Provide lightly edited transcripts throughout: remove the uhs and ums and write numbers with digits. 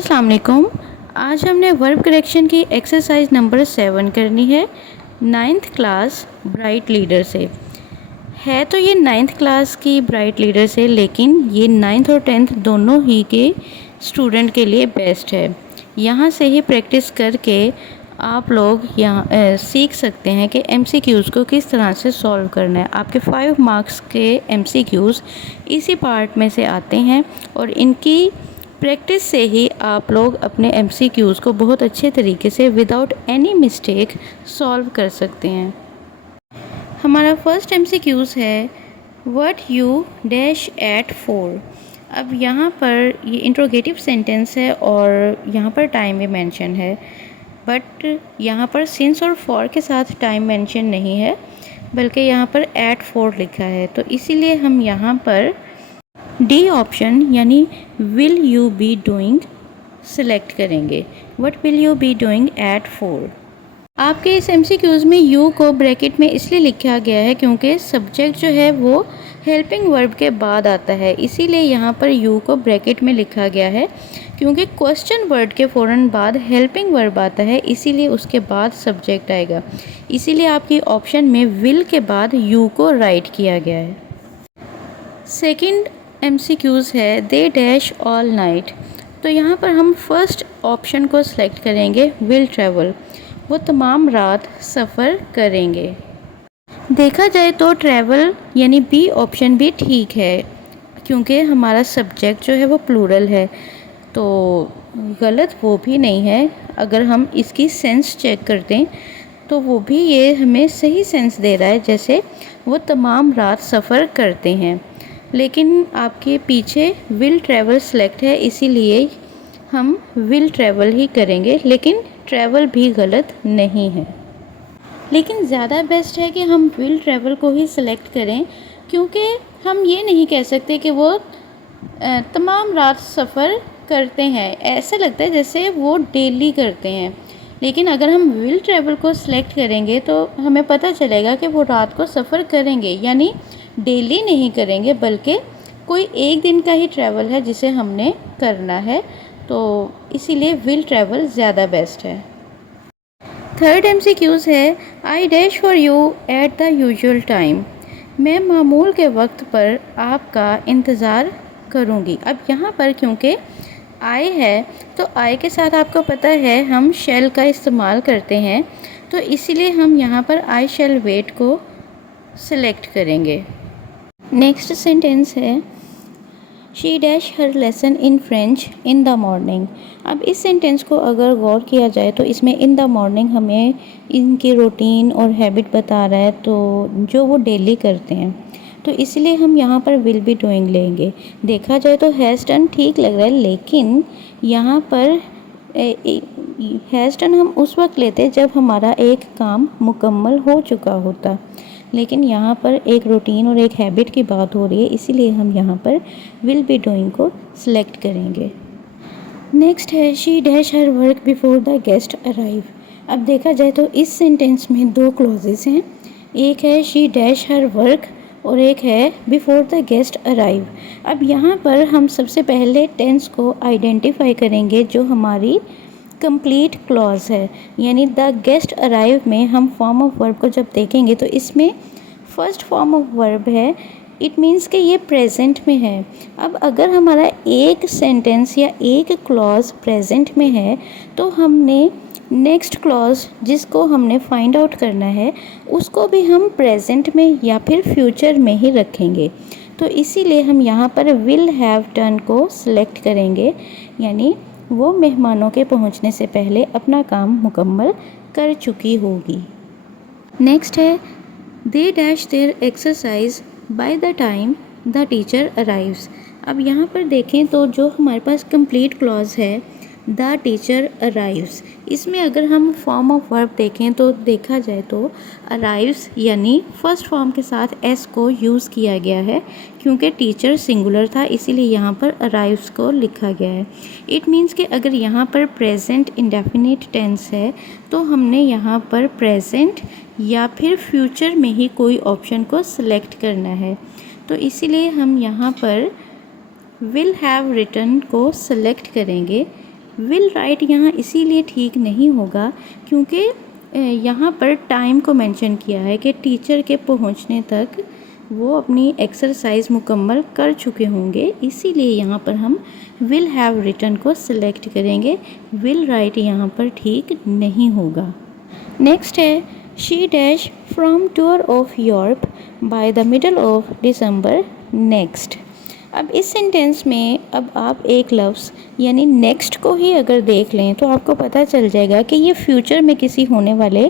अस्सलाम वालेकुम। आज हमने वर्ब करेक्शन की एक्सरसाइज नंबर 7 करनी है 9th क्लास ब्राइट लीडर से। है तो ये 9th क्लास की ब्राइट लीडर से, लेकिन ये 9th और 10th दोनों ही के स्टूडेंट के लिए बेस्ट है। यहाँ से ही प्रैक्टिस करके आप लोग यहाँ सीख सकते हैं कि MCQs को किस तरह से सॉल्व करना है। आपके 5 मार्क्स के MCQs इसी पार्ट में से आते हैं और इनकी प्रैक्टिस से ही आप लोग अपने MCQs को बहुत अच्छे तरीके से विदाउट एनी मिस्टेक सॉल्व कर सकते हैं। हमारा फर्स्ट MCQs है व्हाट यू डैश एट 4। अब यहाँ पर ये इंट्रोगेटिव सेंटेंस है और यहाँ पर टाइम भी मेंशन है, बट यहाँ पर सिंस और फॉर के साथ टाइम मेंशन नहीं है, बल्कि यहाँ पर एट 4 लिखा है। तो इसीलिए हम यहाँ पर डी ऑप्शन यानी will you be doing select करेंगे। What will you be doing at 4। आपके इस MCQs में यू को ब्रैकेट में इसलिए लिखा गया है क्योंकि सब्जेक्ट जो है वो हेल्पिंग वर्ब के बाद आता है, इसीलिए यहाँ पर यू को ब्रैकेट में लिखा गया है। क्योंकि क्वेश्चन वर्ड के फ़ौरन बाद हेल्पिंग वर्ब आता है, इसीलिए उसके बाद सब्जेक्ट आएगा। इसीलिए आपकी ऑप्शन में विल के बाद यू को राइट किया गया है। सेकंड MCQs है दे डैश ऑल नाइट। तो यहाँ पर हम फर्स्ट ऑप्शन को सिलेक्ट करेंगे विल ट्रैवल। वो तमाम रात सफ़र करेंगे। देखा जाए तो ट्रैवल यानी बी ऑप्शन भी ठीक है, क्योंकि हमारा सब्जेक्ट जो है वो प्लूरल है, तो गलत वो भी नहीं है। अगर हम इसकी सेंस चेक करते हैं तो वो भी ये हमें सही सेंस दे रहा है, जैसे वो तमाम रात सफ़र करते हैं। लेकिन आपके पीछे विल ट्रैवल सेलेक्ट है, इसीलिए हम विल ट्रैवल ही करेंगे, लेकिन ट्रैवल भी गलत नहीं है। लेकिन ज़्यादा बेस्ट है कि हम विल ट्रैवल को ही सिलेक्ट करें, क्योंकि हम ये नहीं कह सकते कि वो तमाम रात सफ़र करते हैं। ऐसा लगता है जैसे वो डेली करते हैं, लेकिन अगर हम विल ट्रैवल को सिलेक्ट करेंगे तो हमें पता चलेगा कि वो रात को सफ़र करेंगे, यानी डेली नहीं करेंगे, बल्कि कोई एक दिन का ही ट्रैवल है जिसे हमने करना है। तो इसीलिए विल ट्रैवल ज़्यादा बेस्ट है। थर्ड MCQs है I dash for you at the usual time. मैं मामूल के वक्त पर आपका इंतज़ार करूँगी। अब यहाँ पर क्योंकि आई है, तो आई के साथ आपको पता है हम शैल का इस्तेमाल करते हैं, तो इसीलिए हम यहाँ पर आई शैल वेट को सिलेक्ट करेंगे। नेक्स्ट सेंटेंस है she dash her lesson in French in the morning. अब इस सेंटेंस को अगर गौर किया जाए तो इसमें इन द मॉर्निंग हमें इनकी रूटीन और हैबिट बता रहा है, तो जो वो डेली करते हैं, तो इसलिए हम यहाँ पर विल बी डूइंग लेंगे। देखा जाए तो हैज़ डन ठीक लग रहा है, लेकिन यहाँ पर हैज़ डन हम उस वक्त लेते जब हमारा एक काम मुकम्मल हो चुका होता, लेकिन यहाँ पर एक रूटीन और एक हैबिट की बात हो रही है, इसीलिए हम यहाँ पर विल बी डूइंग को सिलेक्ट करेंगे। नेक्स्ट है she dash her work before the guest arrive. अब देखा जाए तो इस सेंटेंस में 2 क्लॉजेस हैं, एक है शी डैश हर वर्क और एक है बिफोर द गेस्ट अराइव। अब यहाँ पर हम सबसे पहले टेंस को आइडेंटिफाई करेंगे जो हमारी कंप्लीट क्लॉज है, यानी द गेस्ट अराइव में हम फॉर्म ऑफ वर्ब को जब देखेंगे तो इसमें फर्स्ट फॉर्म ऑफ वर्ब है, इट मीन्स कि ये प्रेजेंट में है। अब अगर हमारा एक सेंटेंस या एक क्लॉज प्रेजेंट में है, तो हमने नेक्स्ट क्लॉज जिसको हमने फाइंड आउट करना है उसको भी हम प्रेजेंट में या फिर फ्यूचर में ही रखेंगे। तो इसीलिए हम यहाँ पर विल हैव डन को सिलेक्ट करेंगे, यानी वो मेहमानों के पहुंचने से पहले अपना काम मुकम्मल कर चुकी होगी। नेक्स्ट है they dash there exercise by the time the teacher arrives. अब यहाँ पर देखें तो जो हमारे पास कंप्लीट क्लॉज है द टीचर अराइव्स, इसमें अगर हम फॉर्म ऑफ वर्ब देखें तो देखा जाए तो अराइव्स यानी फर्स्ट फॉर्म के साथ एस को यूज़ किया गया है, क्योंकि टीचर सिंगुलर था, इसीलिए यहाँ पर अराइव्स को लिखा गया है। इट मीन्स कि अगर यहाँ पर प्रेजेंट इंडेफिनिट टेंस है तो हमने यहाँ पर प्रेजेंट या फिर फ्यूचर में ही कोई ऑप्शन को सिलेक्ट करना है। तो इसीलिए हम यहाँ पर विल हैव रिटन को सिलेक्ट करेंगे। विल राइट यहाँ इसीलिए ठीक नहीं होगा क्योंकि यहाँ पर टाइम को मेंशन किया है कि टीचर के पहुँचने तक वो अपनी एक्सरसाइज मुकम्मल कर चुके होंगे, इसीलिए यहाँ पर हम विल हैव रिटन को सिलेक्ट करेंगे। विल राइट यहाँ पर ठीक नहीं होगा। नेक्स्ट है she dash from tour of Europe by the middle of December next. अब इस सेंटेंस में अब आप एक लफ्ज़ यानी नेक्स्ट को ही अगर देख लें तो आपको पता चल जाएगा कि ये फ्यूचर में किसी होने वाले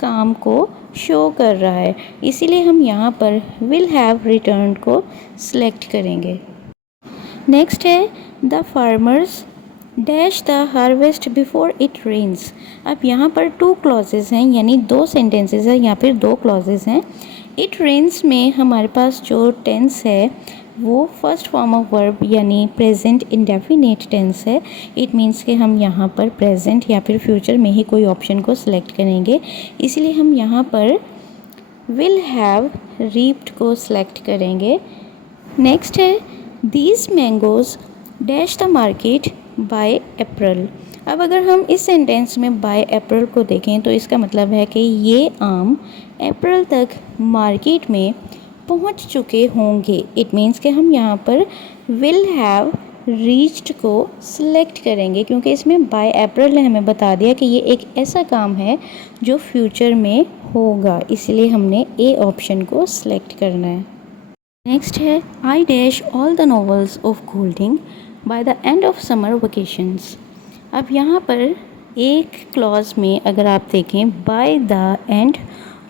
काम को शो कर रहा है, इसीलिए हम यहाँ पर विल हैव रिटर्न को सिलेक्ट करेंगे। नेक्स्ट है the farmers dash the harvest before it rains. अब यहाँ पर 2 क्लॉजेज हैं यानी 2 सेंटेंसेस हैं या फिर 2 क्लॉजेज हैं। इट रेन्स में हमारे पास जो टेंस है वो फर्स्ट फॉर्म ऑफ वर्ब यानी प्रेजेंट इंडेफिनिट टेंस है। इट मीन्स कि हम यहाँ पर प्रेजेंट या फिर फ्यूचर में ही कोई ऑप्शन को सिलेक्ट करेंगे, इसलिए हम यहाँ पर विल हैव रीप्ड को सिलेक्ट करेंगे। नेक्स्ट है these mangoes dash the market by April. अब अगर हम इस सेंटेंस में बाय अप्रैल को देखें तो इसका मतलब है कि ये आम अप्रैल तक मार्केट में पहुंच चुके होंगे। इट मीन्स कि हम यहाँ पर विल हैव रीच्ड को सिलेक्ट करेंगे क्योंकि इसमें बाय अप्रैल ने हमें बता दिया कि ये एक ऐसा काम है जो फ्यूचर में होगा, इसलिए हमने ए ऑप्शन को सिलेक्ट करना है। नेक्स्ट है I dash all the novels of Golding by the end of summer vacations. अब यहाँ पर एक क्लॉज में अगर आप देखें by the end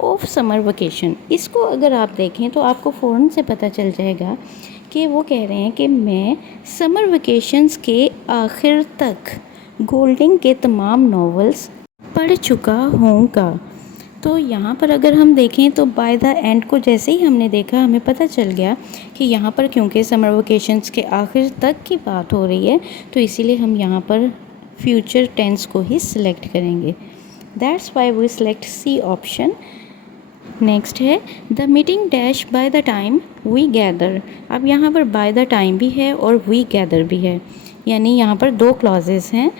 of summer vacation, इसको अगर आप देखें तो आपको फ़ौरन से पता चल जाएगा कि वो कह रहे हैं कि मैं समर वेकेशंस के आखिर तक गोल्डिंग के तमाम नॉवेल्स पढ़ चुका हूँगा। तो यहाँ पर अगर हम देखें तो बाय द एंड को जैसे ही हमने देखा हमें पता चल गया कि यहाँ पर क्योंकि समर वेकेशंस के आखिर तक की बात हो रही है तो इसीलिए हम यहाँ पर फ्यूचर टेंस को ही सिलेक्ट करेंगे। That's why we select C option. Next है the meeting dash by the time we gather. अब यहाँ पर बाय द टाइम भी है और वी गैदर भी है, यानी यहाँ पर 2 क्लॉजेस हैं।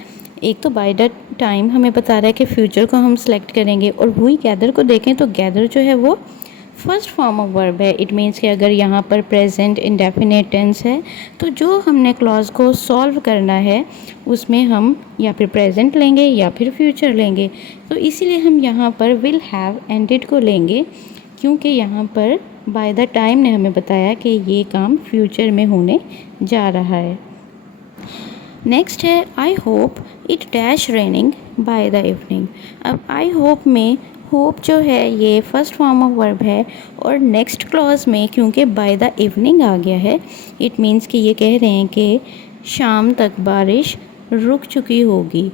एक तो बाय द टाइम हमें बता रहा है कि फ्यूचर को हम सिलेक्ट करेंगे और वी गैदर को देखें तो गैदर जो है वो फर्स्ट फॉर्म ऑफ वर्ब है। इट मीन्स कि अगर यहाँ पर प्रेजेंट इंडेफिनिट टेंस है तो जो हमने क्लॉज को सॉल्व करना है उसमें हम या फिर प्रेजेंट लेंगे या फिर फ्यूचर लेंगे, तो इसीलिए हम यहाँ पर विल हैव एंडेड को लेंगे क्योंकि यहाँ पर बाय द टाइम ने हमें बताया कि ये काम फ्यूचर में होने जा रहा है। नेक्स्ट है I hope it dash raining by the evening. अब आई होप में होप जो है ये फर्स्ट फॉर्म ऑफ वर्ब है और नेक्स्ट क्लॉज में क्योंकि बाय द इवनिंग आ गया है इट मीन्स कि ये कह रहे हैं कि शाम तक बारिश रुक चुकी होगी,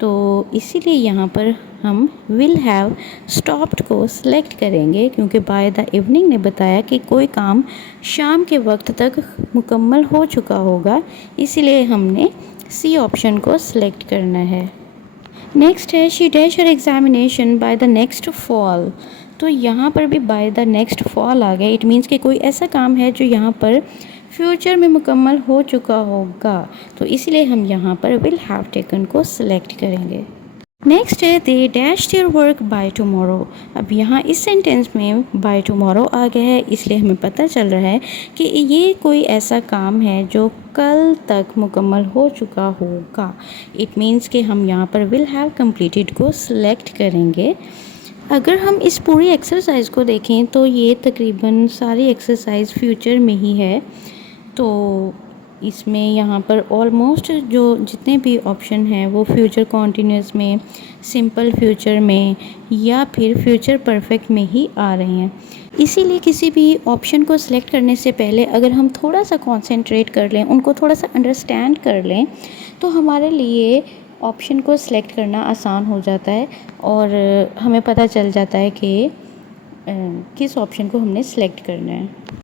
तो इसीलिए यहाँ पर हम विल हैव स्टॉप्ड को सिलेक्ट करेंगे क्योंकि बाय द इवनिंग ने बताया कि कोई काम शाम के वक्त तक मुकम्मल हो चुका होगा, इसीलिए हमने सी ऑप्शन को सिलेक्ट करना है। नेक्स्ट है she dash her examination by the next fall. तो यहाँ पर भी बाय द नेक्स्ट फॉल आ गया। इट मीन्स कि कोई ऐसा काम है जो यहाँ पर फ्यूचर में मुकम्मल हो चुका होगा, तो इसलिए हम यहाँ पर विल हैव टेकन को सिलेक्ट करेंगे। नेक्स्ट है they dash their work by tomorrow. अब यहाँ इस सेंटेंस में बाय टुमारो आ गया है, इसलिए हमें पता चल रहा है कि ये कोई ऐसा काम है जो कल तक मुकम्मल हो चुका होगा। इट मीन्स कि हम यहाँ पर विल हैव कंप्लीटेड को सिलेक्ट करेंगे। अगर हम इस पूरी एक्सरसाइज को देखें तो ये तकरीबन सारी एक्सरसाइज फ्यूचर में ही है, तो इसमें यहाँ पर ऑलमोस्ट जो जितने भी ऑप्शन हैं वो फ्यूचर कॉन्टीन्यूस में, सिंपल फ्यूचर में या फिर फ्यूचर परफेक्ट में ही आ रहे हैं। इसीलिए किसी भी ऑप्शन को सिलेक्ट करने से पहले अगर हम थोड़ा सा कंसंट्रेट कर लें, उनको थोड़ा सा अंडरस्टैंड कर लें, तो हमारे लिए ऑप्शन को सिलेक्ट करना आसान हो जाता है और हमें पता चल जाता है कि किस ऑप्शन को हमने सिलेक्ट करना है।